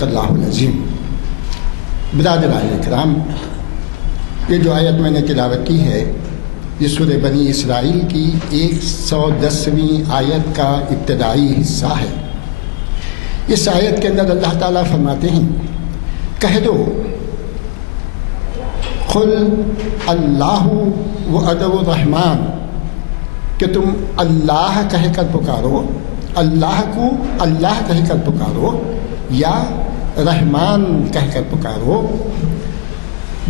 صدق اللہ العظیم۔ برادران اکرام، یہ جو آیت میں نے تلاوت کی ہے یہ سورہ بنی اسرائیل کی 110ویں آیت کا ابتدائی حصہ ہے۔ اس آیت کے اندر اللہ تعالیٰ فرماتے ہیں، کہہ دو قل اللہ وادعوا الرحمن، کہ تم اللہ کہہ کر پکارو، اللہ کو اللہ کہہ کر پکارو یا رحمان کہہ کر پکارو۔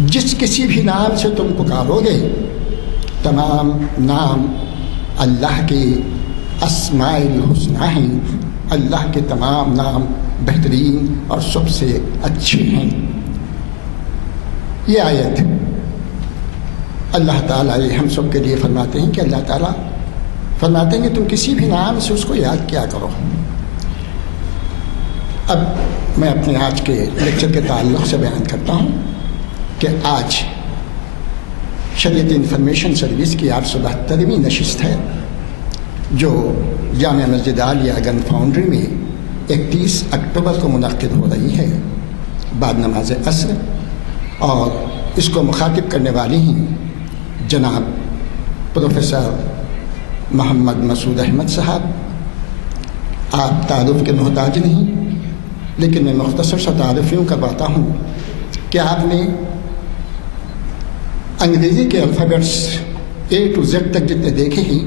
جس کسی بھی نام سے تم پکارو گے تمام نام اللہ کے اسماء الحسنی ہیں، اللہ کے تمام نام بہترین اور سب سے اچھے ہیں۔ یہ آیت اللہ تعالیٰ ہم سب کے لیے فرماتے ہیں کہ اللہ تعالیٰ فرماتے ہیں کہ تم کسی بھی نام سے اس کو یاد کیا کرو۔ اب میں اپنے آج کے لیکچر کے تعلق سے بیان کرتا ہوں کہ آج شریعت انفارمیشن سروس کی 872ویں نشست ہے جو جامعہ مسجد عالیہ گن فاؤنڈری میں 31 اکتوبر کو منعقد ہو رہی ہے بعد نماز عصر، اور اس کو مخاطب کرنے والی ہیں جناب پروفیسر محمد مسعود احمد صاحب۔ آپ تعارف کے محتاج نہیں، لیکن میں مختصر سا تعارف یوں کرواتا ہوں کہ آپ نے انگریزی کے الفابیٹس A to Z تک جتنے دیکھے ہیں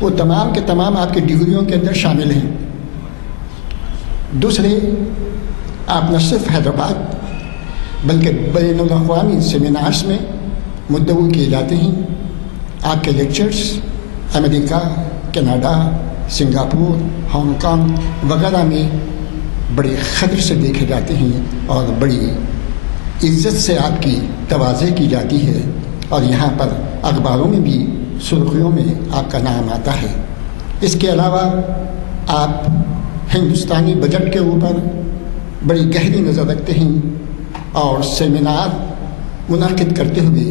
وہ تمام کے تمام آپ کی ڈگریوں کے اندر شامل ہیں۔ دوسرے، آپ نہ صرف حیدرآباد بلکہ بین الاقوامی سیمینارز میں مدعو کیے جاتے ہیں۔ آپ کے لیکچرز امریکہ، کینیڈا، سنگاپور، ہانگ کانگ وغیرہ میں بڑے قدر سے دیکھے جاتے ہیں اور بڑی عزت سے آپ کی توازے کی جاتی ہے، اور یہاں پر اخباروں میں بھی سرخیوں میں آپ کا نام آتا ہے۔ اس کے علاوہ آپ ہندوستانی بجٹ کے اوپر بڑی گہری نظر رکھتے ہیں اور سیمینار منعقد کرتے ہوئے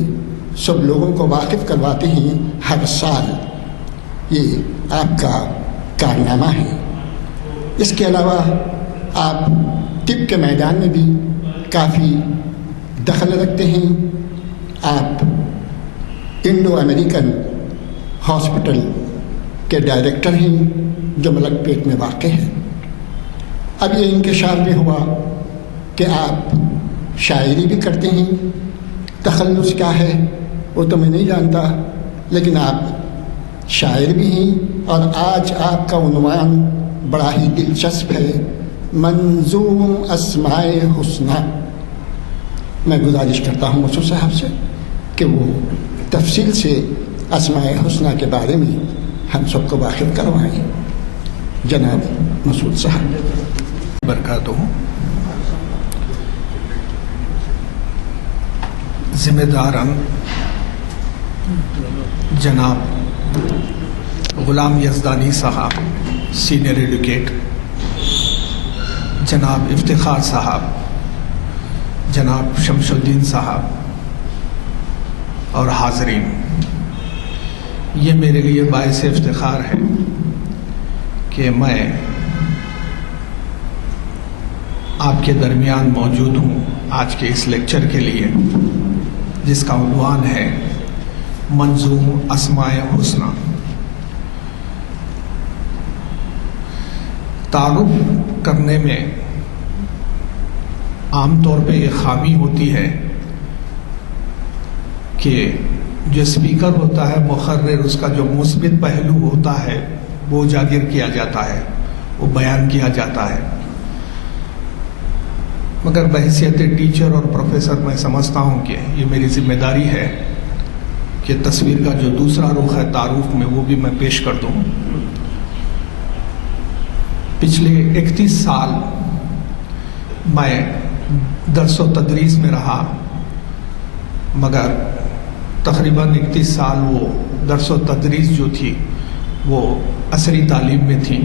سب لوگوں کو واقف کرواتے ہیں ہر سال۔ یہ آپ کا کارنامہ ہے۔ اس کے علاوہ آپ طب کے میدان میں بھی کافی دخل رکھتے ہیں۔ آپ انڈو امریکن ہاسپٹل کے ڈائریکٹر ہیں جو ملک پیٹ میں واقع ہے۔ اب یہ انکشاف بھی ہوا کہ آپ شاعری بھی کرتے ہیں۔ تخلص کیا ہے وہ تو میں نہیں جانتا، لیکن آپ شاعر بھی ہیں، اور آج آپ کا عنوان بڑا ہی دلچسپ ہے، منظوم اسماء حسنی۔ میں گزارش کرتا ہوں مسعود صاحب سے کہ وہ تفصیل سے اسماء حسنی کے بارے میں ہم سب کو واقف کروائیں۔ جناب مسعود صاحب برکاتہ۔ ذمہ داران جناب غلام یزدانی صاحب سینئر ایڈوکیٹ، جناب افتخار صاحب، جناب شمس الدین صاحب اور حاضرین، یہ میرے لیے باعث افتخار ہے کہ میں آپ کے درمیان موجود ہوں آج کے اس لیکچر کے لیے، جس کا عنوان ہے منظوم اسماء حسنی۔ تعارف کرنے میں عام طور پہ یہ خامی ہوتی ہے کہ جو اسپیکر ہوتا ہے مقرر، اس کا جو مثبت پہلو ہوتا ہے وہ اجاگر کیا جاتا ہے، وہ بیان کیا جاتا ہے، مگر بحیثیت ٹیچر اور پروفیسر میں سمجھتا ہوں کہ یہ میری ذمہ داری ہے کہ تصویر کا جو دوسرا رخ ہے تعارف میں وہ بھی میں پیش کر دوں۔ پچھلے 31 سال میں درس و تدریس میں رہا، مگر تقریباً 31 سال وہ درس و تدریس جو تھی وہ عصری تعلیم میں تھی،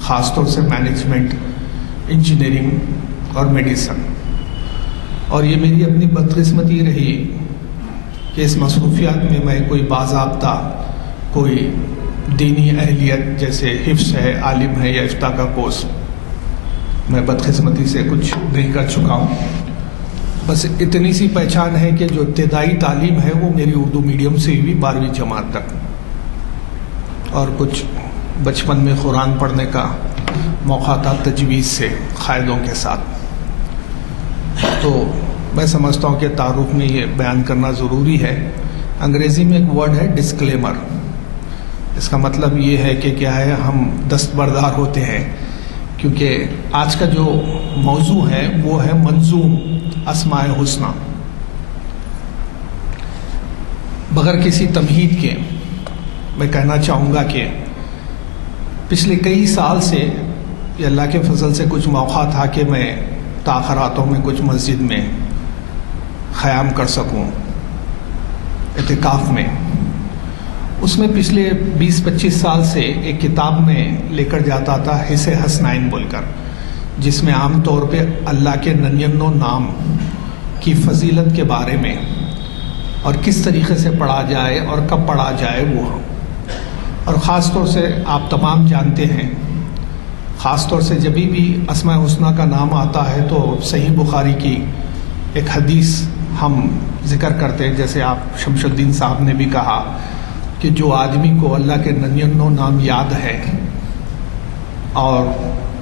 خاص طور سے مینجمنٹ، انجینئرنگ اور میڈیسن، اور یہ میری اپنی بدقسمتی رہی کہ اس مصروفیات میں میں کوئی باضابطہ کوئی دینی اہلیت جیسے حفظ ہے، عالم ہے یا افتاء کا کورس میں بدقسمتی سے کچھ نہیں کر چکا ہوں. بس اتنی سی پہچان ہے کہ جو ابتدائی تعلیم ہے وہ میری اردو میڈیم سے ہوئی 12ویں جماعت تک, اور کچھ بچپن میں قرآن پڑھنے کا موقع تھا تجویز سے قاعدوں کے ساتھ. تو میں سمجھتا ہوں کہ تعارف میں یہ بیان کرنا ضروری ہے. انگریزی میں ایک ورڈ ہے ڈسکلیمر. اس کا مطلب یہ ہے کہ کیا ہے, ہم دستبردار ہوتے ہیں کیونکہ آج کا جو موضوع ہے وہ ہے منظوم اسماء حسنی. بغیر کسی تمہید کے میں کہنا چاہوں گا کہ پچھلے کئی سال سے یہ اللہ کے فضل سے کچھ موقع تھا کہ میں تاخراتوں میں کچھ مسجد میں قیام کر سکوں اعتکاف میں. اس میں پچھلے 20-25 سال سے ایک کتاب میں لے کر جاتا تھا حس حسنین بول کر, جس میں عام طور پہ اللہ کے 99 نام کی فضیلت کے بارے میں اور کس طریقے سے پڑھا جائے اور کب پڑھا جائے وہ. اور خاص طور سے آپ تمام جانتے ہیں, خاص طور سے جبھی بھی اسماء حسنی کا نام آتا ہے تو صحیح بخاری کی ایک حدیث ہم ذکر کرتے ہیں, جیسے آپ شمس الدین صاحب نے بھی کہا کہ جو آدمی کو اللہ کے 99 نام یاد ہے اور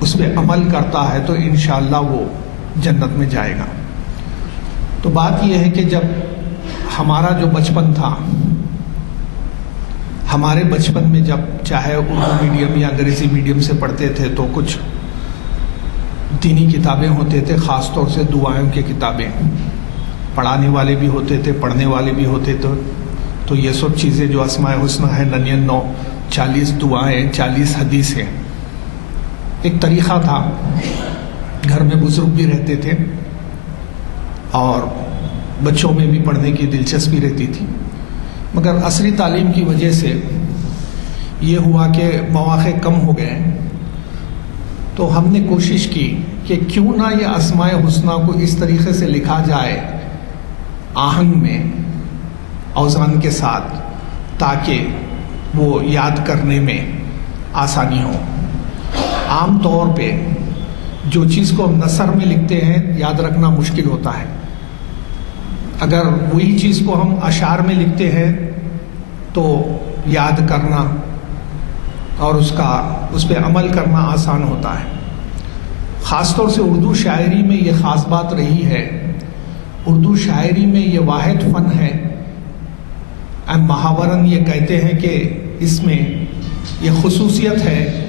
اس پہ عمل کرتا ہے تو انشاءاللہ وہ جنت میں جائے گا. تو بات یہ ہے کہ جب ہمارا جو بچپن تھا, ہمارے بچپن میں جب چاہے اردو میڈیم یا انگریزی میڈیم سے پڑھتے تھے تو کچھ دینی کتابیں ہوتے تھے, خاص طور سے دعائوں کی کتابیں. پڑھانے والے بھی ہوتے تھے, پڑھنے والے بھی ہوتے تھے. تو یہ سب چیزیں جو اسماء حسنی ہے 99, 40 دعائیں, 40 حدیثیں, ایک طریقہ تھا. گھر میں بزرگ بھی رہتے تھے اور بچوں میں بھی پڑھنے کی دلچسپی رہتی تھی. مگر عصری تعلیم کی وجہ سے یہ ہوا کہ مواقع کم ہو گئے, تو ہم نے کوشش کی کہ کیوں نہ یہ اسماء حسنی کو اس طریقے سے لکھا جائے آہنگ میں, اوزان کے ساتھ, تاکہ وہ یاد کرنے میں آسانی ہو. عام طور پہ جو چیز کو ہم نثر میں لکھتے ہیں یاد رکھنا مشکل ہوتا ہے. اگر وہی چیز کو ہم اشعار میں لکھتے ہیں تو یاد کرنا اور اس پہ عمل کرنا آسان ہوتا ہے. خاص طور سے اردو شاعری میں یہ خاص بات رہی ہے. اردو شاعری میں یہ واحد فن ہے, محاورن یہ کہتے ہیں کہ اس میں یہ خصوصیت ہے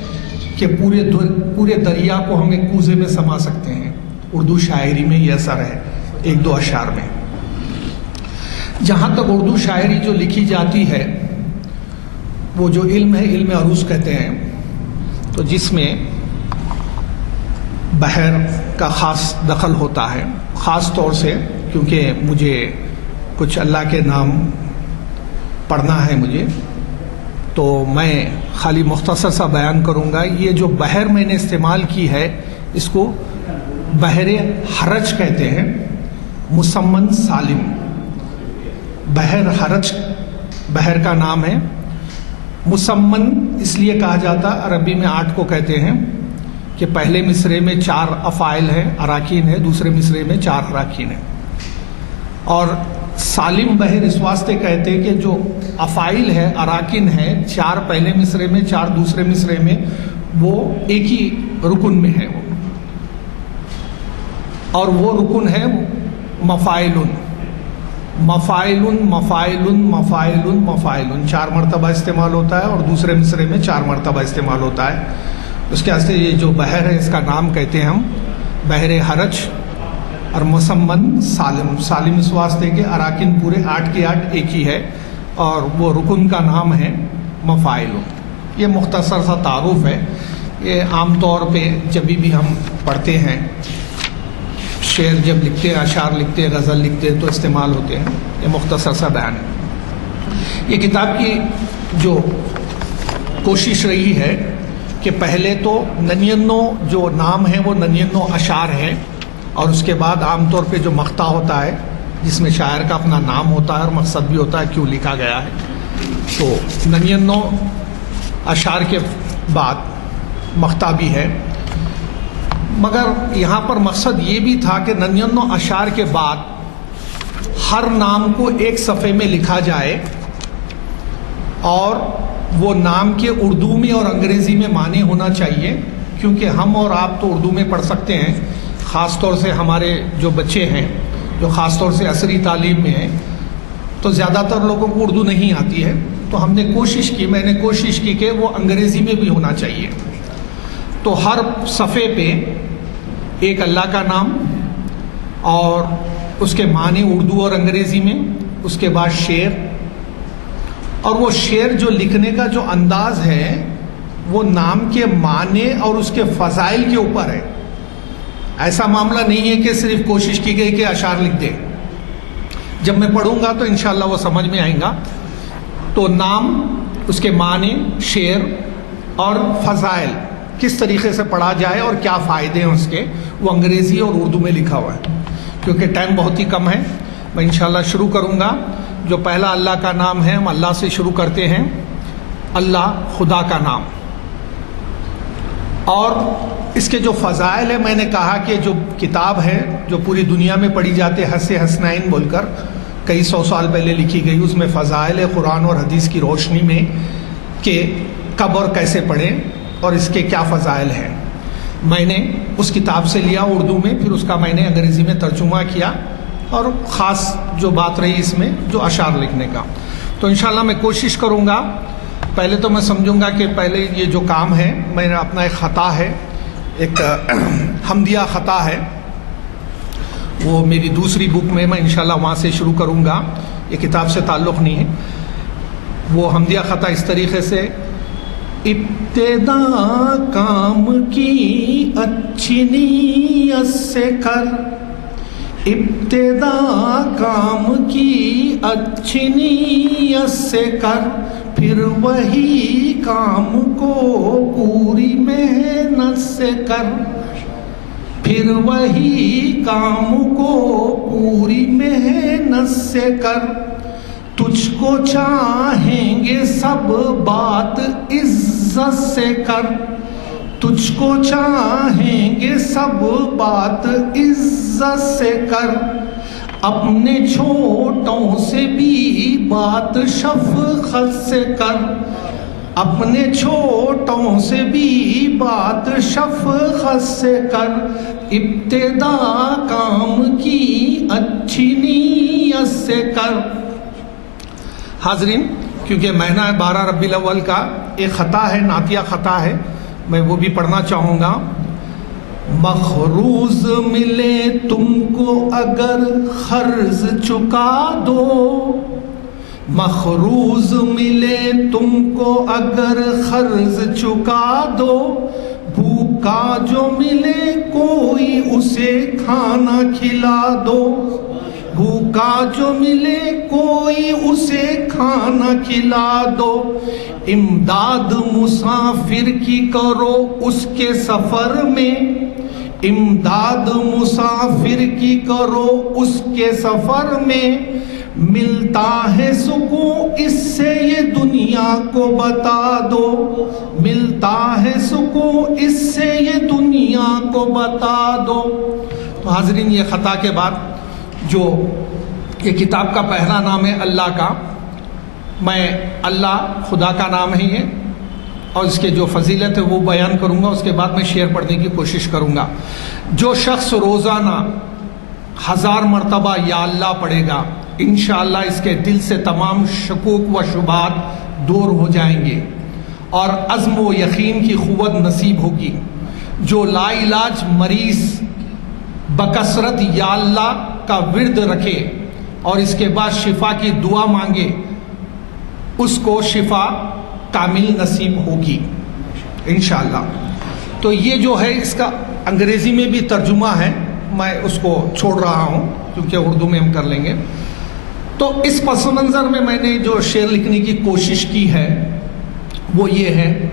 کہ پورے دریا کو ہم ایک کوزے میں سما سکتے ہیں. اردو شاعری میں یہ اثر ہے 1-2 اشعار میں. جہاں تک اردو شاعری جو لکھی جاتی ہے وہ جو علم ہے, علم عروض کہتے ہیں, تو جس میں بحر کا خاص دخل ہوتا ہے. خاص طور سے کیونکہ مجھے کچھ اللہ کے نام پڑھنا ہے مجھے, تو میں خالی مختصر سا بیان کروں گا. یہ جو بحر میں نے استعمال کی ہے اس کو بحر حرج کہتے ہیں, مسمن سالم. بحر حرج بحر کا نام ہے. مسمن اس لیے کہا جاتا, عربی میں 8 کو کہتے ہیں کہ پہلے مصرے میں 4 افعال ہیں, اراکین ہے, دوسرے مصرے میں 4 اراکین ہیں. اور سالم بحر اس واسطے کہتے ہیں کہ جو افعال ہے, اراکین ہے, 4 پہلے مصرے میں, 4 دوسرے مصرے میں, وہ ایک ہی رکن میں ہے. اور وہ رکن ہے مفاعل. مفاعل مفاعل مفاعل مفاعل 4 مرتبہ استعمال ہوتا ہے, اور دوسرے مصرے میں 4 مرتبہ استعمال ہوتا ہے. اس کے واسطے یہ جو بحر ہے اس کا نام کہتے ہیں ہم بحر حرج. اور مسمن سالم, سالم اس واسطے کہ اراکین پورے 8 کے 8 ایک ہی ہے, اور وہ رکن کا نام ہے مفاعل. یہ مختصر سا تعارف ہے. یہ عام طور پہ جب بھی ہم پڑھتے ہیں, شعر جب لکھتے ہیں, اشعار لکھتے ہیں, غزل لکھتے ہیں تو استعمال ہوتے ہیں. یہ مختصر سا بیان ہے. یہ کتاب کی جو کوشش رہی ہے کہ پہلے تو 99 جو نام ہیں وہ 99 اشعار ہیں, اور اس کے بعد عام طور پہ جو مقطع ہوتا ہے جس میں شاعر کا اپنا نام ہوتا ہے اور مقصد بھی ہوتا ہے کیوں لکھا گیا ہے. تو 99 اشعار کے بعد مقطع بھی ہے. مگر یہاں پر مقصد یہ بھی تھا کہ 99 اشعار کے بعد ہر نام کو ایک صفحے میں لکھا جائے اور وہ نام کے اردو میں اور انگریزی میں معنی ہونا چاہیے، کیونکہ ہم اور آپ تو اردو میں پڑھ سکتے ہیں، خاص طور سے ہمارے جو بچے ہیں جو خاص طور سے عصری تعلیم میں ہیں تو زیادہ تر لوگوں کو اردو نہیں آتی ہے، تو ہم نے میں نے کوشش کی کہ وہ انگریزی میں بھی ہونا چاہیے۔ تو ہر صفحے پہ ایک اللہ کا نام اور اس کے معنی اردو اور انگریزی میں، اس کے بعد شعر، اور وہ شعر جو لکھنے کا جو انداز ہے وہ نام کے معنی اور اس کے فضائل کے اوپر ہے۔ ایسا معاملہ نہیں ہے کہ صرف کوشش کی گئی کہ اشعار لکھ دیں، جب میں پڑھوں گا تو انشاءاللہ وہ سمجھ میں آئیں گا۔ تو نام، اس کے معنی، شعر اور فضائل کس طریقے سے پڑھا جائے اور کیا فائدے ہیں اس کے، وہ انگریزی اور اردو میں لکھا ہوا ہے۔ کیونکہ ٹائم بہت ہی کم ہے، میں انشاءاللہ شروع کروں گا۔ جو پہلا اللہ کا نام ہے ہم اللہ سے شروع کرتے ہیں، اللہ خدا کا نام۔ اور اس کے جو فضائل ہے، میں نے کہا کہ جو کتاب ہے جو پوری دنیا میں پڑھی جاتی ہے حس حسنین بول کر، کئی سو سال پہلے لکھی گئی، اس میں فضائل ہے قرآن اور حدیث کی روشنی میں کہ کب اور کیسے پڑھیں اور اس کے کیا فضائل ہیں۔ میں نے اس کتاب سے لیا اردو میں، پھر اس کا میں نے انگریزی میں ترجمہ کیا، اور خاص جو بات رہی اس میں جو اشعار لکھنے کا۔ تو انشاءاللہ میں کوشش کروں گا، پہلے تو میں سمجھوں گا کہ پہلے یہ جو کام ہے میرا اپنا ایک خطا ہے، ایک حمدیہ خطا ہے، وہ میری دوسری بک میں انشاءاللہ وہاں سے شروع کروں گا، یہ کتاب سے تعلق نہیں ہے۔ وہ حمدیہ خطا اس طریقے سے: ابتدا کام کی اچھی نیت سے کر، ابتدا کام کی اچھی نیت سے کر، پھر وہی کام کو پوری محنت سے کر، پھر وہی کام کو پوری محنت سے کر، تجھ کو چاہیں گے سب بات عزت سے کر، تجھ کو چاہیں گے سب بات عزت سے کر، اپنے چھوٹوں سے بھی بات شفقت سے کر، اپنے چھوٹوں سے بھی بات شفقت سے کر، ابتدا کام کی اچھی نیت سے کر۔ حاضرین، کیونکہ مہینہ 12 ربیع الاول کا ایک خطا ہے، نعتیہ خطا ہے، میں وہ بھی پڑھنا چاہوں گا۔ مخروض ملے تم کو اگر قرض چکا دو، مخروض ملے تم کو اگر قرض چکا دو، بھوکا جو ملے کوئی اسے کھانا کھلا دو، بھوکا جو ملے کوئی اسے کھانا کھلا دو، امداد مسافر کی کرو اس کے سفر میں، امداد مسافر کی کرو اس کے سفر میں، ملتا ہے سکون اس سے یہ دنیا کو بتا دو، ملتا ہے سکون اس سے یہ دنیا کو بتا دو۔ تو حاضرین، یہ خطا کے بعد جو یہ کتاب کا پہلا نام ہے اللہ کا، میں اللہ خدا کا نام ہے یہ، اور اس کے جو فضیلت ہے وہ بیان کروں گا، اس کے بعد میں شعر پڑھنے کی کوشش کروں گا۔ جو شخص روزانہ 1000 مرتبہ یا اللہ پڑھے گا، انشاءاللہ اس کے دل سے تمام شکوک و شبہات دور ہو جائیں گے اور عزم و یقین کی قوت نصیب ہوگی۔ جو لا علاج مریض بکثرت یا اللہ کا ورد رکھے اور اس کے بعد شفا کی دعا مانگے، اس کو شفا کامل نصیب ہوگی انشاءاللہ۔ تو یہ جو ہے اس کا انگریزی میں بھی ترجمہ ہے، میں اس کو چھوڑ رہا ہوں کیونکہ اردو میں ہم کر لیں گے۔ تو اس پس منظر میں نے جو شعر لکھنے کی کوشش کی ہے وہ یہ ہے: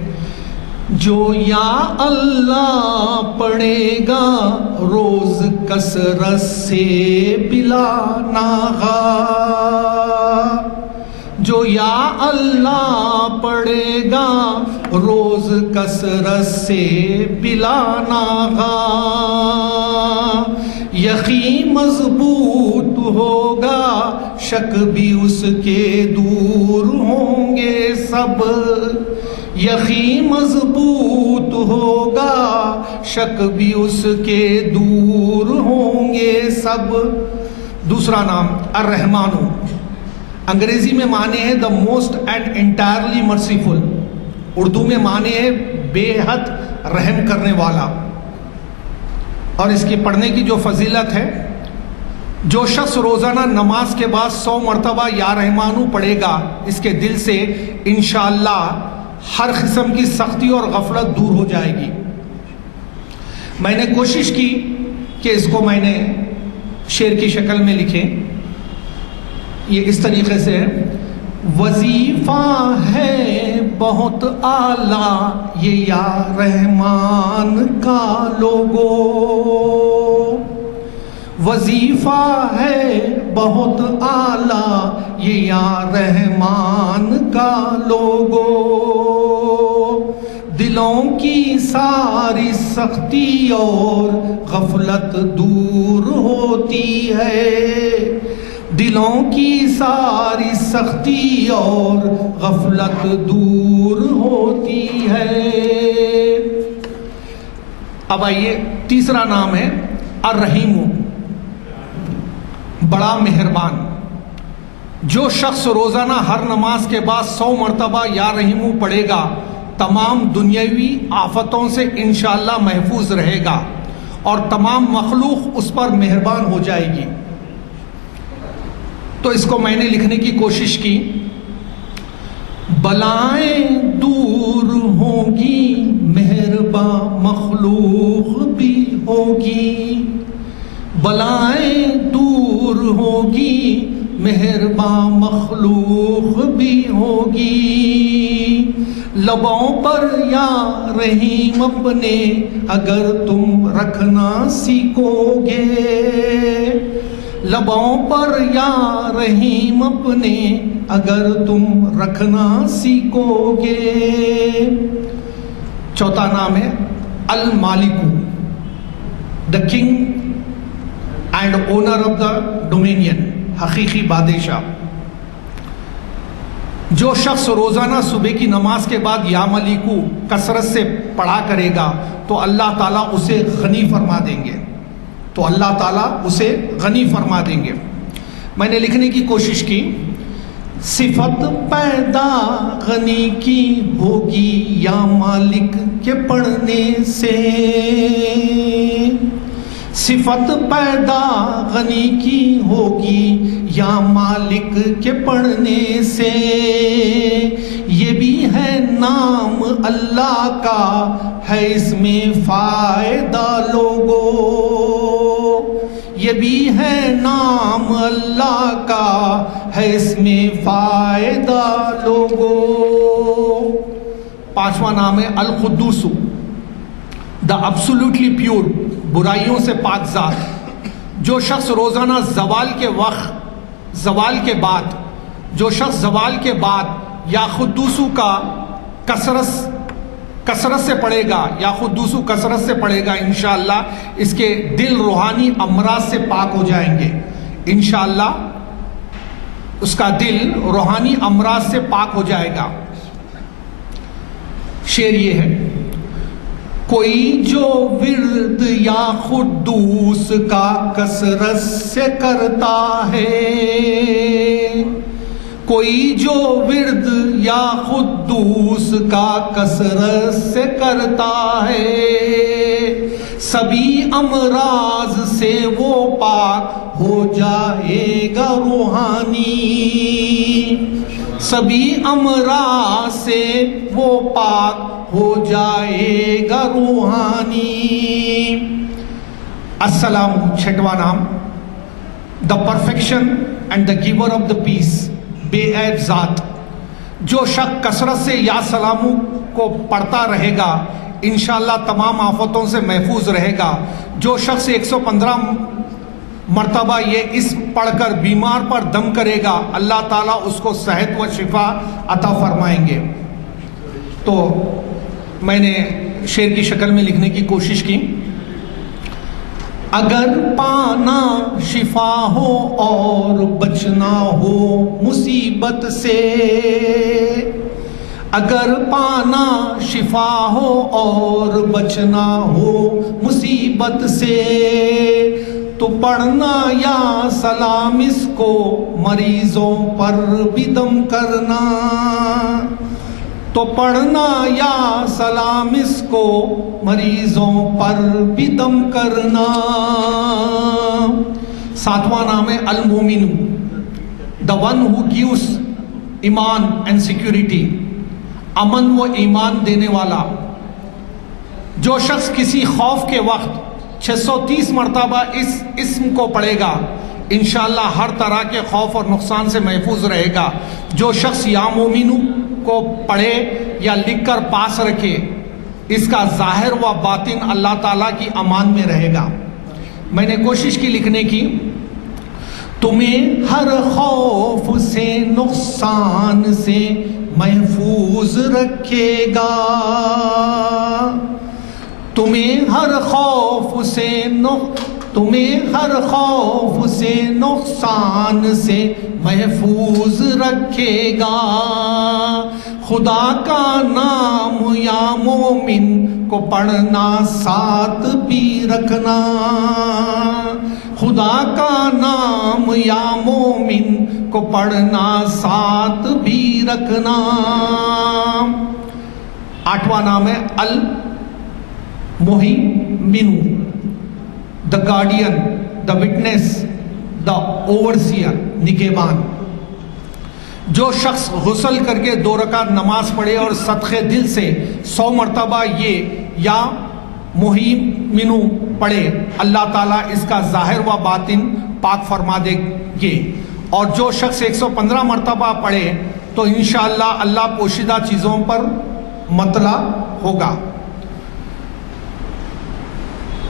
جو یا اللہ پڑھے گا روز کثرت سے بلا ناغہ، جو یا اللہ پڑھے گا روز کثرت سے بلا ناغہ، یقین مضبوط ہوگا شک بھی اس کے دور ہوں گے سب، یقین مضبوط ہوگا شک بھی اس کے دور ہوں گے سب۔ دوسرا نام الرحمن، انگریزی میں معنی ہے the most and entirely merciful, Urdu میں معنی ہے بے حد رحم کرنے والا۔ اور اس کی پڑھنے کی جو فضیلت ہے، جو شخص روزانہ نماز کے بعد 100 مرتبہ یا رحمانو پڑھے گا، اس کے دل سے انشاءاللہ ہر قسم کی سختی اور غفلت دور ہو جائے گی۔ میں نے کوشش کی کہ اس کو میں نے شعر کی شکل میں لکھیں، یہ اس طریقے سے ہے: وظیفہ ہے بہت اعلیٰ یہ یا رحمان کا لوگو، وظیفہ ہے بہت اعلیٰ یہ یا رحمان کا لوگو، دلوں کی ساری سختی اور غفلت دور ہوتی ہے، دلوں کی ساری سختی اور غفلت دور ہوتی ہے۔ اب آئیے، تیسرا نام ہے الرحیم، بڑا مہربان۔ جو شخص روزانہ ہر نماز کے بعد 100 مرتبہ یا رحیم پڑھے گا، تمام دنیاوی آفتوں سے انشاءاللہ محفوظ رہے گا اور تمام مخلوق اس پر مہربان ہو جائے گی۔ تو اس کو میں نے لکھنے کی کوشش کی: بلائیں دور ہوگی مہرباں مخلوق بھی ہوگی، بلائیں دور ہوگی مہرباں مخلوق بھی ہوگی، لبوں پر یا رحیم اپنے اگر تم رکھنا سیکھو گے، لبوں پر یا رحیم اپنے اگر تم رکھنا سیکھو گے۔ چوتھا نام ہے المالک، the king and owner of the dominion, حقیقی بادشاہ۔ جو شخص روزانہ صبح کی نماز کے بعد یا ملیکو کثرت سے پڑھا کرے گا تو اللہ تعالیٰ اسے غنی فرما دیں گے، تو اللہ تعالیٰ اسے غنی فرما دیں گے۔ میں نے لکھنے کی کوشش کی: صفت پیدا غنی کی ہوگی یا مالک کے پڑھنے سے، صفت پیدا غنی کی ہوگی یا مالک کے پڑھنے سے، یہ بھی ہے نام اللہ کا ہے اس میں فائدہ لوگو، یہ بھی ہے نام اللہ کا ہے اس میں فائدہ لوگو۔ پانچواں نام ہے القدوس، دا ایبسولوٹلی پیور، برائیوں سے پاک ذات۔ جو شخص روزانہ زوال کے بعد جو شخص زوال کے بعد یا قدوسو کا کثرت سے پڑھے گا، یا قدوسو کثرت سے پڑھے گا، انشاءاللہ اس کے دل روحانی امراض سے پاک ہو جائیں گے، انشاءاللہ اس کا دل روحانی امراض سے پاک ہو جائے گا۔ شعر یہ ہے: کوئی جو ورد یا قدوس کا کثرت سے کرتا ہے، کوئی جو ورد یا قدوس کا کثرت سے کرتا ہے، سبھی امراض سے وہ پاک ہو جائے گا روحانی، سبھی امراض سے وہ پاک ہو جائے گا روحانی۔ السلام، چھٹواں نام، the perfection and the giver of the peace, بے عیب ذات۔ جو شخص کثرت سے یا سلامو کو پڑھتا رہے گا، انشاءاللہ تمام آفتوں سے محفوظ رہے گا۔ جو شخص 115 مرتبہ یہ اسم پڑھ کر بیمار پر دم کرے گا، اللہ تعالیٰ اس کو صحت و شفا عطا فرمائیں گے۔ تو میں نے شعر کی شکل میں لکھنے کی کوشش کی. اگر پانا شفا ہو اور بچنا ہو مصیبت سے، اگر پانا شفا ہو اور بچنا ہو مصیبت سے، تو پڑھنا یا سلام اس کو مریضوں پر بھی دم کرنا، تو پڑھنا یا سلام اس کو مریضوں پر بھی دم کرنا. 7واں نام ہے المومن، the one who gives ایمان and security، امن و ایمان دینے والا. جو شخص کسی خوف کے وقت 630 مرتبہ اس اسم کو پڑھے گا انشاءاللہ ہر طرح کے خوف اور نقصان سے محفوظ رہے گا. جو شخص یا مومنو کو پڑھے یا لکھ کر پاس رکھے، اس کا ظاہر و باطن اللہ تعالیٰ کی امان میں رہے گا. میں نے کوشش کی لکھنے کی، تمہیں ہر خوف سے نقصان سے محفوظ رکھے گا، تمہیں ہر خوف سے نقصان سے محفوظ رکھے گا. خدا کا نام یا مومن کو پڑھنا ساتھ بھی رکھنا، خدا کا نام یا مومن کو پڑھنا ساتھ بھی رکھنا. 8واں نام ہے المہمن، the guardian, the witness, the overseer، نگہبان. جو شخص غسل کر کے 2 رکعت نماز پڑھے اور صدقے دل سے 100 مرتبہ یہ یا مہمن پڑھے، اللہ تعالیٰ اس کا ظاہر و باطن پاک فرما دے گے. اور جو شخص 115 مرتبہ پڑھے تو انشاءاللہ اللہ پوشیدہ چیزوں پر مطلع ہوگا.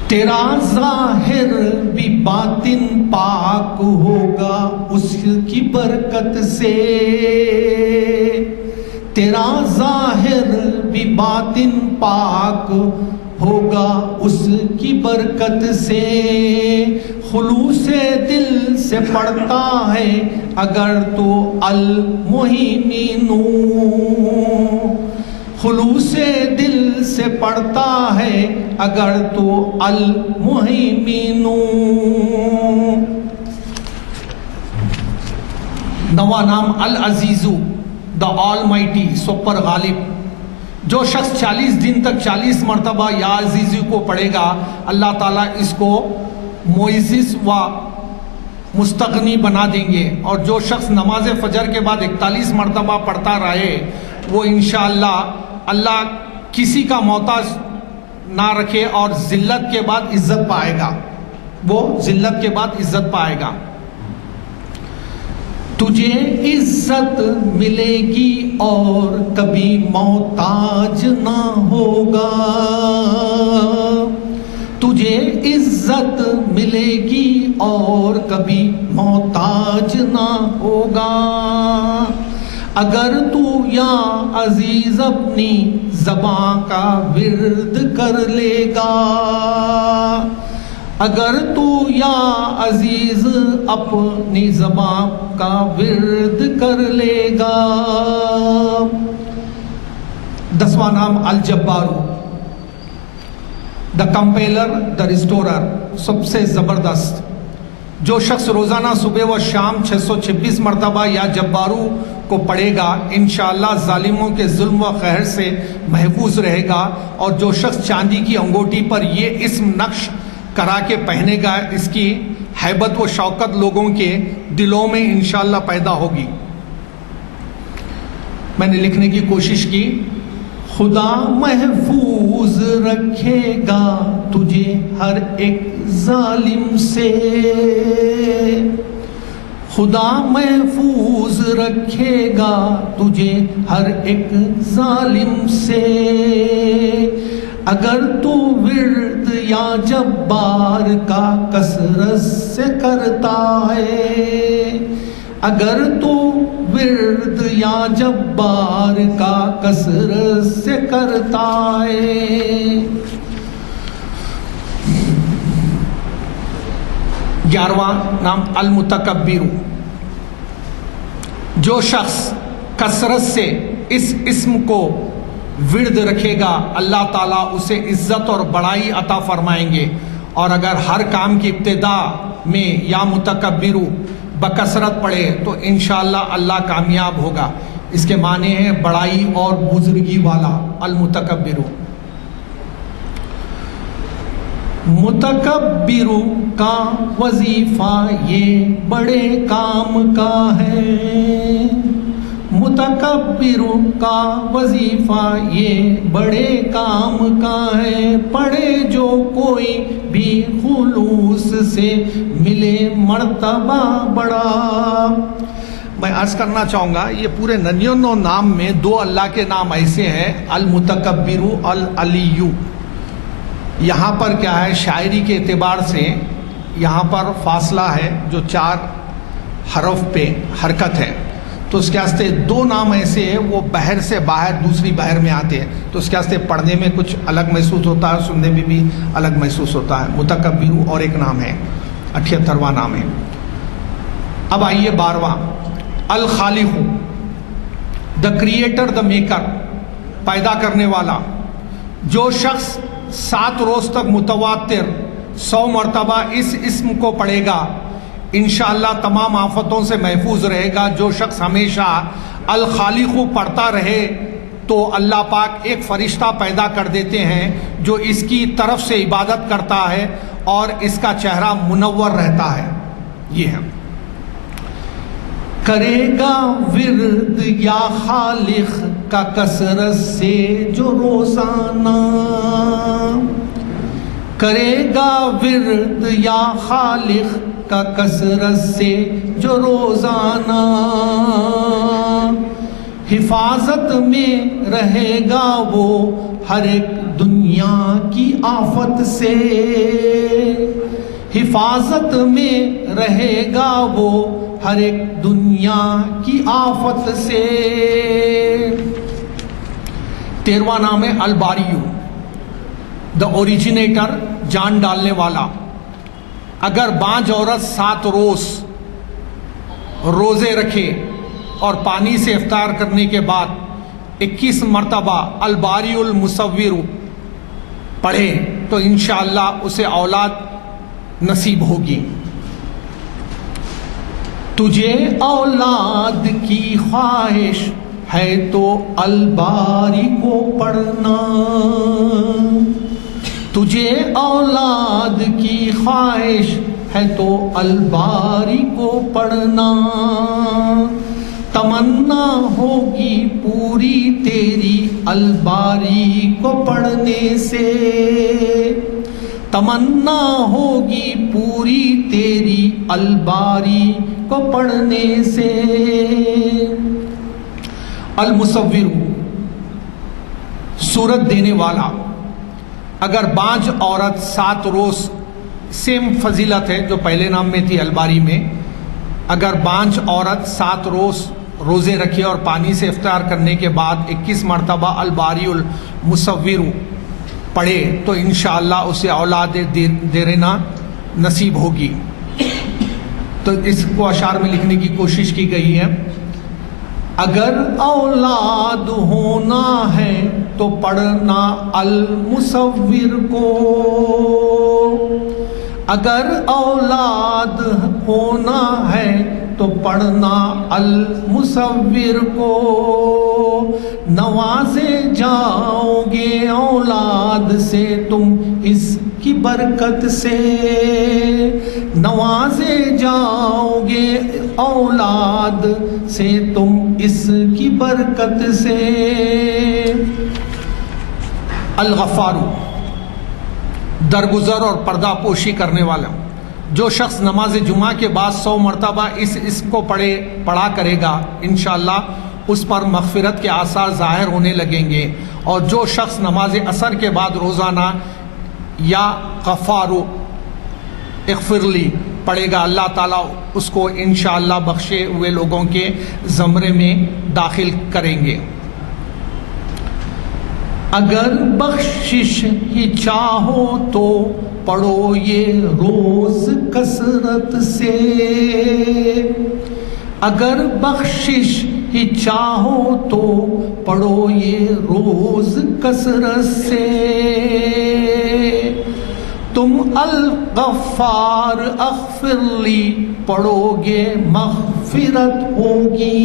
تیرا ظاہر بھی باطن پاک ہوگا اس کی برکت سے، تیرا ظاہر بھی باطن پاک ہوگا اس کی برکت سے. خلوص دل سے پڑھتا ہے اگر تو المہمن، خلوص دل سے پڑھتا ہے اگر تو المہمن. 9واں نام العزیز، the almighty، سپر غالب. جو شخص 40 دن تک 40 مرتبہ یا عزیزی کو پڑھے گا اللہ تعالیٰ اس کو معزز و مستغنی بنا دیں گے. اور جو شخص نماز فجر کے بعد 41 مرتبہ پڑھتا رہے وہ انشاءاللہ اللہ کسی کا محتاج نہ رکھے اور ذلت کے بعد عزت پائے گا، وہ ذلت کے بعد عزت پائے گا. تجھے عزت ملے گی اور کبھی محتاج نہ ہوگا، تجھے عزت ملے گی اور کبھی محتاج نہ ہوگا. اگر تو یا عزیز اپنی زبان کا ورد کر لے گا، اگر تو یا عزیز اپنی زبان کا ورد کر لے گا. 10واں نام الجبارو، دا کمپیلر، دا ریسٹورر، سب سے زبردست. جو شخص روزانہ صبح و شام 626 مرتبہ یا جبارو کو پڑھے گا انشاءاللہ ظالموں کے ظلم و قہر سے محفوظ رہے گا. اور جو شخص چاندی کی انگوٹھی پر یہ اسم نقش کرا کے پہنے گا اس کی ہیبت و شوکت لوگوں کے دلوں میں انشاءاللہ پیدا ہوگی. میں نے لکھنے کی کوشش کی، خدا محفوظ رکھے گا تجھے ہر ایک ظالم سے، خدا محفوظ رکھے گا تجھے ہر ایک ظالم سے. اگر تو ورد یا جبار کا کثرت سے کرتا ہے، اگر تو ورد یا جبار کا کثرت سے کرتا ہے. 11واں نام المتکبر. جو شخص کثرت سے اس اسم کو ورد رکھے گا اللہ تعالیٰ اسے عزت اور بڑائی عطا فرمائیں گے. اور اگر ہر کام کی ابتدا میں یا متکبر بکثرت پڑھے تو انشاءاللہ اللہ کامیاب ہوگا. اس کے معنی ہے بڑائی اور بزرگی والا. المتکبر. متکبر کا وظیفہ یہ بڑے کام کا ہے. متکبر کا وظیفہ یہ بڑے کام کا ہے. پڑھے جو کوئی بھی خلوص سے ملے مرتبہ بڑا. میں عرض کرنا چاہوں گا یہ پورے 99 نام میں 2 اللہ کے نام ایسے ہیں المتکبر العلی. یہاں پر کیا ہے شاعری کے اعتبار سے یہاں پر فاصلہ ہے جو 4 حرف پہ حرکت ہے تو اس کے واسطے 2 نام ایسے ہیں وہ بحر سے باہر دوسری بحر میں آتے ہیں تو اس کے واسطے پڑھنے میں کچھ الگ محسوس ہوتا ہے سننے میں بھی الگ محسوس ہوتا ہے. متکبر اور ایک نام ہے 78واں نام ہے. اب آئیے 12واں الخالق. دا کریٹر دا میکر پیدا کرنے والا. جو شخص 7 روز تک متواتر 100 مرتبہ اس اسم کو پڑھے گا انشاءاللہ تمام آفتوں سے محفوظ رہے گا. جو شخص ہمیشہ الخالق پڑھتا رہے تو اللہ پاک ایک فرشتہ پیدا کر دیتے ہیں جو اس کی طرف سے عبادت کرتا ہے اور اس کا چہرہ منور رہتا ہے. یہ ہے کرے گا ورد یا خالق کا کثرت سے جو روزانہ. کرے گا ورد یا خالق کا کثرت سے جو روزانہ. حفاظت میں رہے گا وہ ہر ایک دنیا کی آفت سے. حفاظت میں رہے گا وہ ہر ایک دنیا کی آفت سے. 13واں نام ہے الباریو. دا اوریجنیٹر جان ڈالنے والا. اگر بانج عورت 7 روز روزے رکھے اور پانی سے افطار کرنے کے بعد 21 مرتبہ الباری المصور پڑھے تو انشاءاللہ اسے اولاد نصیب ہوگی. تجھے اولاد کی خواہش ہے تو الباری کو پڑھنا. تجھے اولاد کی خواہش ہے تو الباری کو پڑھنا. تمنا ہوگی پوری تیری الباری کو پڑھنے سے. تمنا ہوگی پوری تیری الباری کو پڑھنے سے. المصور صورت دینے والا. اگر بانج عورت 7 روز سیم فضیلت ہے جو پہلے نام میں تھی الباری میں. اگر بانج عورت 7 روز روزے رکھے اور پانی سے افطار کرنے کے بعد 21 مرتبہ الباری المصور پڑھے تو انشاءاللہ اسے اولاد دیرنا نصیب ہوگی. تو اس کو اشعار میں لکھنے کی کوشش کی گئی ہے. اگر اولاد ہونا ہے تو پڑھنا المصور کو. اگر اولاد ہونا ہے تو پڑھنا المصور کو. نوازے جاؤ گے اولاد سے تم اس کی برکت سے. نوازے جاؤ گے اولاد سے تم اس کی برکت سے. الغفار درگزر اور پردہ پوشی کرنے والا. جو شخص نماز جمعہ کے بعد 100 مرتبہ اس کو پڑھا کرے گا انشاءاللہ اس پر مغفرت کے آثار ظاہر ہونے لگیں گے. اور جو شخص نماز عصر کے بعد روزانہ یا غفارو اغفر لی پڑھے گا اللہ تعالیٰ اس کو انشاءاللہ بخشے ہوئے لوگوں کے زمرے میں داخل کریں گے۔ اگر بخشش ہی چاہو تو پڑھو یہ روز کثرت سے، اگر بخشش ہی چاہو تو پڑھو یہ روز کثرت سے، تم الغفار اغفر لی پڑھو گے مغفرت ہوگی،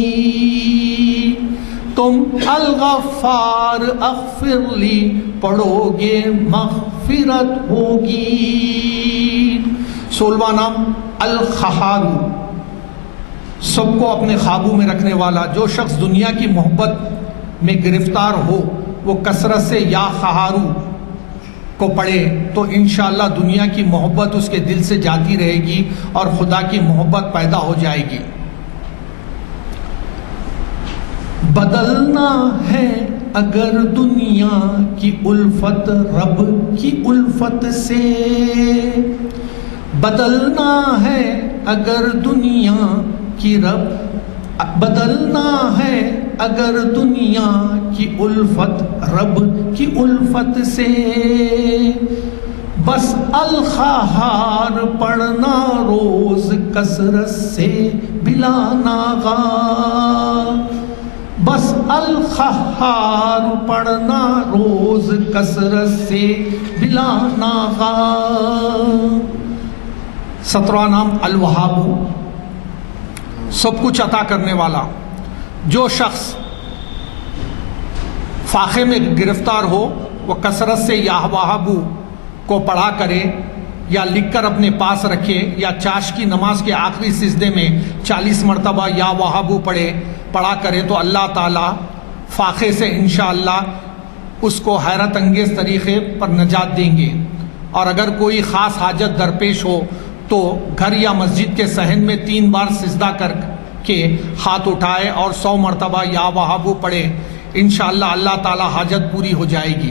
تم الغفار اغفر لی پڑھو گے مغفرت ہوگی۔ 16واں نام الخہار، سب کو اپنے قابو میں رکھنے والا۔ جو شخص دنیا کی محبت میں گرفتار ہو وہ کثرت سے یا خہارو کو پڑھے تو انشاءاللہ دنیا کی محبت اس کے دل سے جاتی رہے گی اور خدا کی محبت پیدا ہو جائے گی۔ بدلنا ہے اگر دنیا کی الفت رب کی الفت سے، بدلنا ہے اگر دنیا کی بدلنا ہے اگر دنیا کی الفت رب کی الفت سے، بس الخہار پڑھنا روز کثرت سے بلا ناغہ، بس الخہار پڑھنا روز کثرت سے بلا ناغہ۔ 17واں نام الوہاب، سب کچھ عطا کرنے والا۔ جو شخص فاقے میں گرفتار ہو وہ کثرت سے یا وہابو کو پڑھا کرے یا لکھ کر اپنے پاس رکھے یا چاش کی نماز کے آخری سجدے میں 40 مرتبہ یا وہابو پڑھا کرے تو اللہ تعالیٰ فاقے سے انشاءاللہ اس کو حیرت انگیز طریقے پر نجات دیں گے۔ اور اگر کوئی خاص حاجت درپیش ہو تو گھر یا مسجد کے صحن میں 3 بار سجدہ کر کے ہاتھ اٹھائے اور 100 مرتبہ یا وہابو پڑھے، انشاءاللہ اللہ تعالی حاجت پوری ہو جائے گی۔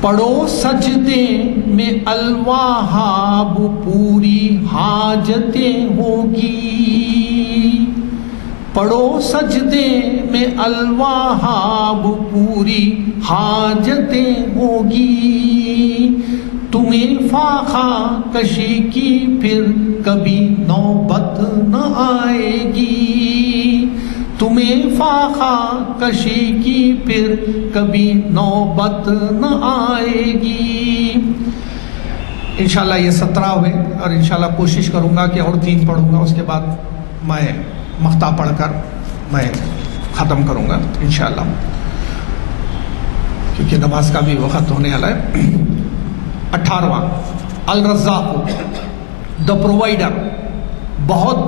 پڑھو سجدے میں الوہاب پوری حاجتیں ہوگی، پڑھو سجدے میں الوہاب پوری حاجتیں ہوگی، تمہیں فاقہ کشی کی پھر کبھی نوبت نہ آئے گی، تمہیں فاقہ کشی کی پھر کبھی نوبت نہ آئے گی۔ انشاءاللہ یہ 17 ہوئے اور انشاءاللہ کوشش کروں گا کہ اور 3 پڑھوں گا، اس کے بعد میں مقطع پڑھ کر میں ختم کروں گا انشاءاللہ، کیونکہ نماز کا بھی وقت ہونے والا ہے۔ 18واں الرزاق، دا پرووائڈر، بہت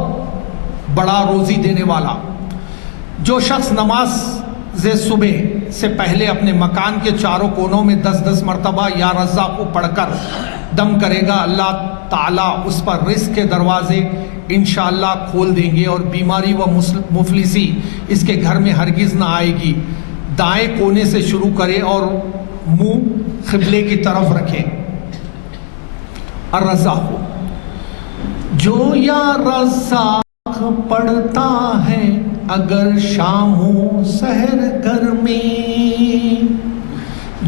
بڑا روزی دینے والا۔ جو شخص نماز صبح سے پہلے اپنے مکان کے چاروں کونوں میں 10-10 مرتبہ یا رزاق کو پڑھ کر دم کرے گا، اللہ تعالیٰ اس پر رزق کے دروازے انشاءاللہ کھول دیں گے اور بیماری و مفلسی اس کے گھر میں ہرگز نہ آئے گی۔ دائیں کونے سے شروع کرے اور منہ قبلے کی طرف رکھیں۔ الرزاق، جو یا رزاق پڑھتا ہے اگر شام ہو سحر گھر میں،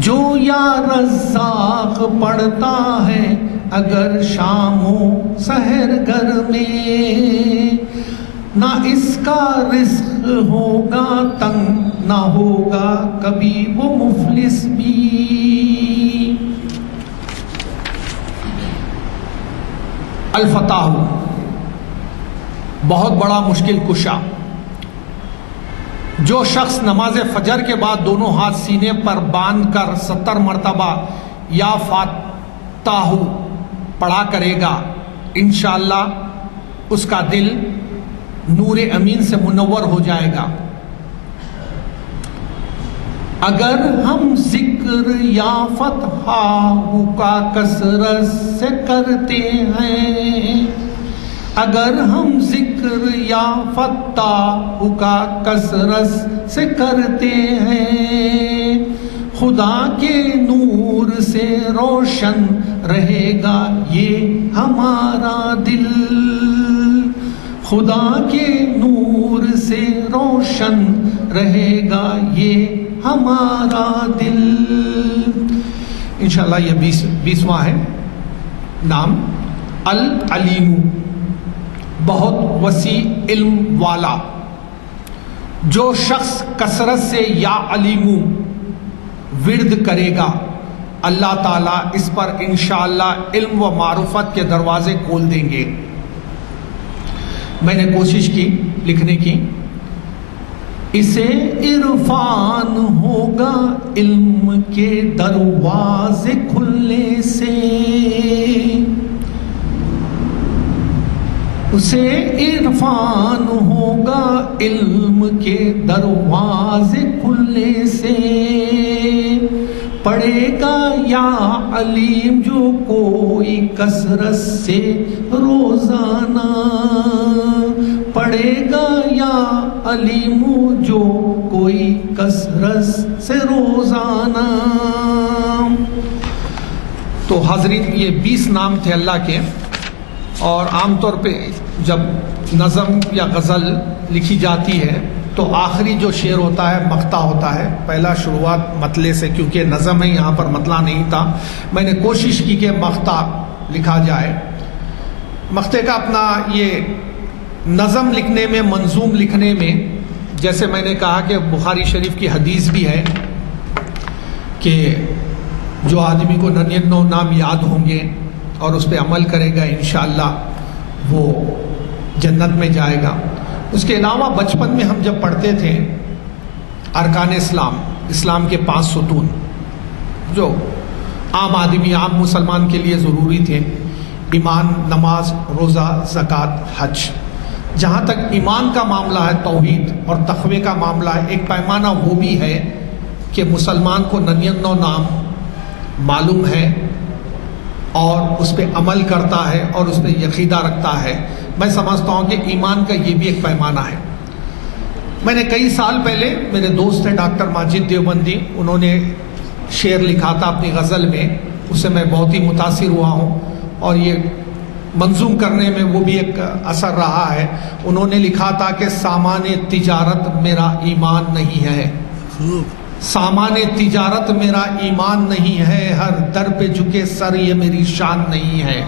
جو یا رزاق پڑھتا ہے اگر شام ہو سحر گھر میں، نہ اس کا رزق ہوگا تنگ نہ ہوگا کبھی وہ مفلس بھی۔ الفتاح، بہت بڑا مشکل کشا۔ جو شخص نماز فجر کے بعد دونوں ہاتھ سینے پر باندھ کر 70 مرتبہ یا فاتح پڑھا کرے گا، انشاءاللہ اس کا دل نور امین سے منور ہو جائے گا۔ اگر ہم ذکر یا فتح کا کثرت سے کرتے ہیں، اگر ہم ذکر یا فتح کا کثرت سے کرتے ہیں، خدا کے نور سے روشن رہے گا یہ ہمارا دل، خدا کے نور سے روشن رہے گا یہ ہمارا دل۔ انشاءاللہ یہ 20واں ہے۔ نام العلیم، بہت وسیع علم والا۔ جو شخص کثرت سے یا علیم ورد کرے گا، اللہ تعالیٰ اس پر انشاءاللہ علم و معرفت کے دروازے کھول دیں گے۔ میں نے کوشش کی لکھنے کی، اسے عرفان ہوگا علم کے دروازے کھلنے سے، اسے عرفان ہوگا علم کے دروازے کھلنے سے، پڑھے گا یا علیم جو کوئی کثرت سے روزانہ، پڑھے گا یا علیم جو کوئی کثرت سے روزانہ۔ تو حاضرین، یہ 20 نام تھے اللہ کے، اور عام طور پہ جب نظم یا غزل لکھی جاتی ہے تو آخری جو شعر ہوتا ہے مقطع ہوتا ہے، پہلا شروعات مطلع سے، کیونکہ نظم ہے یہاں پر مطلع نہیں تھا، میں نے کوشش کی کہ مقطع لکھا جائے۔ مقطع کا اپنا یہ نظم لکھنے میں، منظوم لکھنے میں، جیسے میں نے کہا کہ بخاری شریف کی حدیث بھی ہے کہ جو آدمی کو 99 نام یاد ہوں گے اور اس پہ عمل کرے گا انشاءاللہ وہ جنت میں جائے گا۔ اس کے علاوہ بچپن میں ہم جب پڑھتے تھے ارکان اسلام، اسلام کے 5 ستون جو عام آدمی، عام مسلمان کے لیے ضروری تھے، ایمان، نماز، روزہ، زکوٰۃ، حج۔ جہاں تک ایمان کا معاملہ ہے، توحید اور تقوی کا معاملہ ہے، ایک پیمانہ وہ بھی ہے کہ مسلمان کو 99 نام معلوم ہے اور اس پہ عمل کرتا ہے اور اس پہ عقیدہ رکھتا ہے۔ میں سمجھتا ہوں کہ ایمان کا یہ بھی ایک پیمانہ ہے۔ میں نے کئی سال پہلے، میرے دوست ہیں ڈاکٹر ماجد دیوبندی، انہوں نے شعر لکھا تھا اپنی غزل میں، اس سے میں بہت ہی متاثر ہوا ہوں اور یہ منظوم کرنے میں وہ بھی ایک اثر رہا ہے۔ انہوں نے لکھا تھا کہ سامان تجارت میرا ایمان نہیں ہے، سامان تجارت میرا ایمان نہیں ہے، ہر در پہ جھکے سر یہ میری شان نہیں ہے۔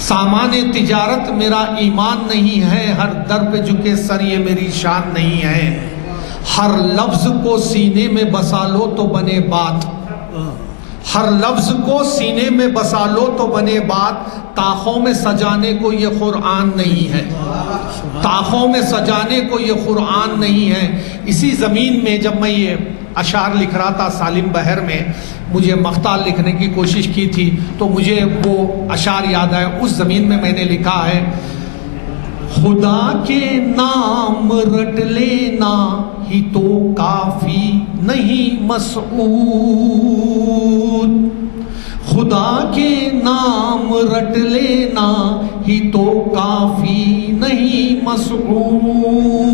سامان تجارت میرا ایمان نہیں ہے، ہر در پہ جھکے سر یہ میری شان نہیں ہے۔ ہر لفظ کو سینے میں بسا لو تو بنے بات، ہر لفظ کو سینے میں بسا لو تو بنے بات، طاقوں میں سجانے کو یہ قرآن نہیں ہے، طاقوں میں سجانے کو یہ قرآن نہیں ہے۔ اسی زمین میں جب میں یہ اشعار لکھ رہا تھا سالم بحر میں، مجھے مقطع لکھنے کی کوشش کی تھی تو مجھے وہ اشعار یاد آئے۔ اس زمین میں میں نے لکھا ہے، خدا کے نام رٹ لینا ہی تو کافی نہیں مسعود، خدا کے نام رٹ لینا ہی تو کافی نہیں مسعود،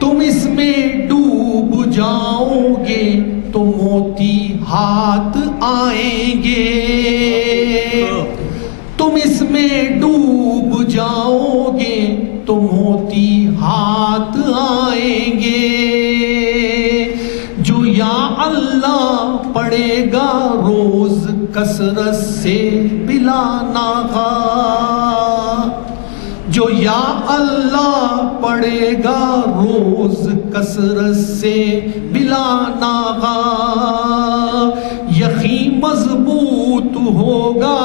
تم اس میں ڈوب جاؤ گے تو موتی ہاتھ آئیں گے، تم اس میں ڈوب جاؤ گے تو موتی ہاتھ آئیں گے، جو یا اللہ پڑھے گا روز کثرت سے بلا ناغہ، جو یا اللہ پڑھے گا روز کثرت سے بلا ناغہ، یقین مضبوط ہوگا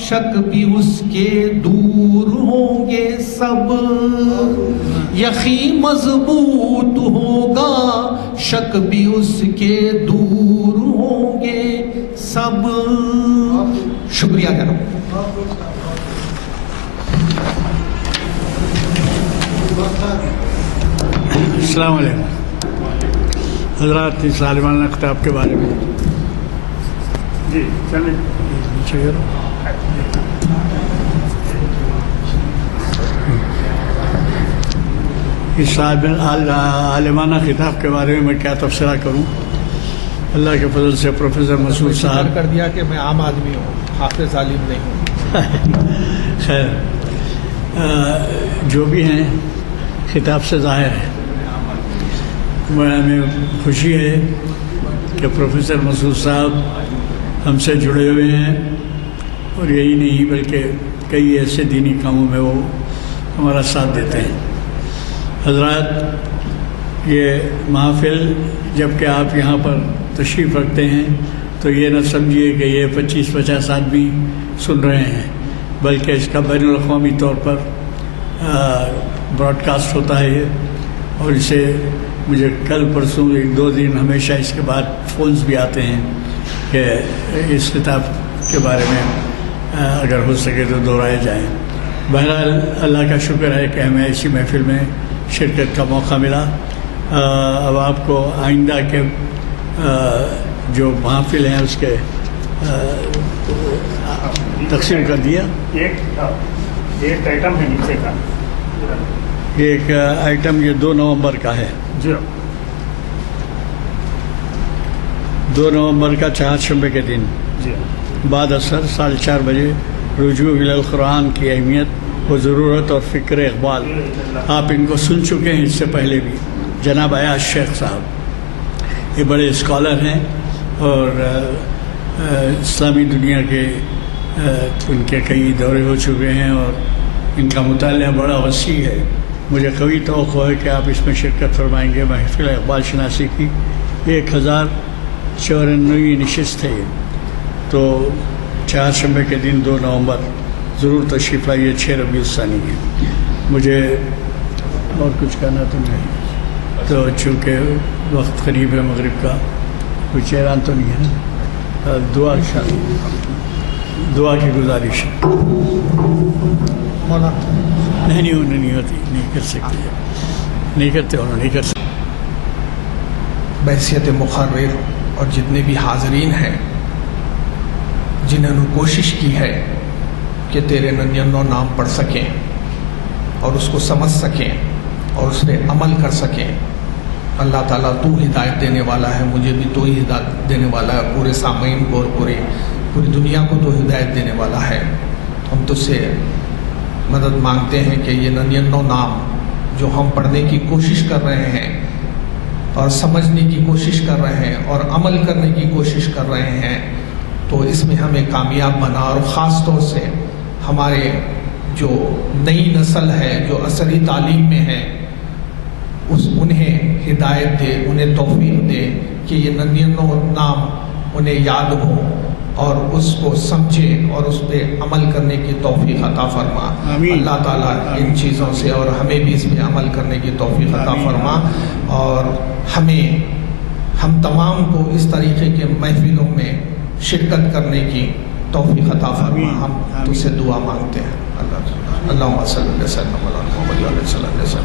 شک بھی اس کے دور ہوں گے سب، یقین مضبوط ہوگا شک بھی اس کے دور ہوں گے سب۔ شکریہ جناب۔ السلام علیکم حضرات، سالمانہ خطاب کے بارے میں جی چلیں اس عالمانہ خطاب کے بارے میں کیا تبصرہ کروں۔ اللہ کے فضل سے پروفیسر مسعود صاحب کر دیا کہ میں عام آدمی ہوں، حافظ عالم نہیں ہوں. خیر جو بھی ہیں خطاب سے ظاہر ہے. ہمیں خوشی ہے کہ پروفیسر مسعود صاحب ہم سے جڑے ہوئے ہیں، اور یہی نہیں بلکہ کئی ایسے دینی کاموں میں وہ ہمارا ساتھ دیتے ہیں. حضرات، یہ محافل جب کہ آپ یہاں پر تشریف رکھتے ہیں تو یہ نہ سمجھیے کہ یہ 25-50 آدمی سن رہے ہیں، بلکہ اس کا بین الاقوامی طور پر براڈ کاسٹ ہوتا ہے. اور اسے مجھے کل پرسوں 1-2 دن ہمیشہ اس کے بعد فونز بھی آتے ہیں کہ اس کتاب کے بارے میں اگر ہو سکے تو دہرائے جائیں. بہرحال اللہ کا شکر ہے کہ ہمیں ایسی محفل میں شرکت کا موقع ملا. اب آپ کو آئندہ کے جو محافل ہیں اس کے تقسیم کر دیا. ایک آئٹم ہے نیچے کا، ایک آئٹم یہ 2 نومبر کا ہے. جی 2 نومبر کا چہارشنبے کے دن جی بعد اثر 4:30 بجے رجوع الی القرآن کی اہمیت و ضرورت اور فکر اقبال. آپ ان کو سن چکے ہیں اس سے پہلے بھی. جناب ایاز شیخ صاحب یہ بڑے اسکالر ہیں اور اسلامی دنیا کے ان کے کئی دورے ہو چکے ہیں اور ان کا مطالعہ بڑا وسیع ہے. مجھے قوی توقع ہے کہ آپ اس میں شرکت فرمائیں گے. محفل اقبال شناسی کی 1094ویں نشست ہے یہ. تو چہارشنبے کے دن 2 نومبر ضرور تشریف لائیے. 6 ربیع الثانی ہے. مجھے اور کچھ کہنا تو نہیں، تو چونکہ وقت قریب ہے مغرب کا، کوئی چہران تو نہیں ہے نا. دعا کی گزارش ہے. نہیں انہیں نہیں ہوتی، نہیں کر سکتے، نہیں کرتے، انہوں نہیں کر سکتے. بحیثیت مقرر اور جتنے بھی حاضرین ہیں جنہوں نے کوشش کی ہے کہ تیرے 99 نام پڑھ سکیں اور اس کو سمجھ سکیں اور اس پہ عمل کر سکیں. اللہ تعالیٰ تو ہدایت دینے والا ہے، مجھے بھی تو ہی ہدایت دینے والا ہے، پورے سامعین کو اور پوری دنیا کو تو ہدایت دینے والا ہے. ہم تو سے مدد مانگتے ہیں کہ یہ 99 نام جو ہم پڑھنے کی کوشش کر رہے ہیں اور سمجھنے کی کوشش کر رہے ہیں اور عمل کرنے کی کوشش کر رہے ہیں، تو اس میں ہمیں کامیاب بنا. اور خاص طور سے ہمارے جو نئی نسل ہے جو عصری تعلیم میں ہے انہیں ہدایت دے، انہیں توفیق دے کہ یہ 99 نام انہیں یاد ہو اور اس کو سمجھے اور اس پہ عمل کرنے کی توفیق عطا فرما. اللہ تعالیٰ ان چیزوں سے اور ہمیں بھی اس پہ عمل کرنے کی توفیق عطا فرما. اور ہم تمام کو اس طریقے کے محفلوں میں شرکت کرنے کی توفیق عطا فرما. ہم تجھ سے دعا مانگتے ہیں. اللہم صلی اللہ علیہ وسلم.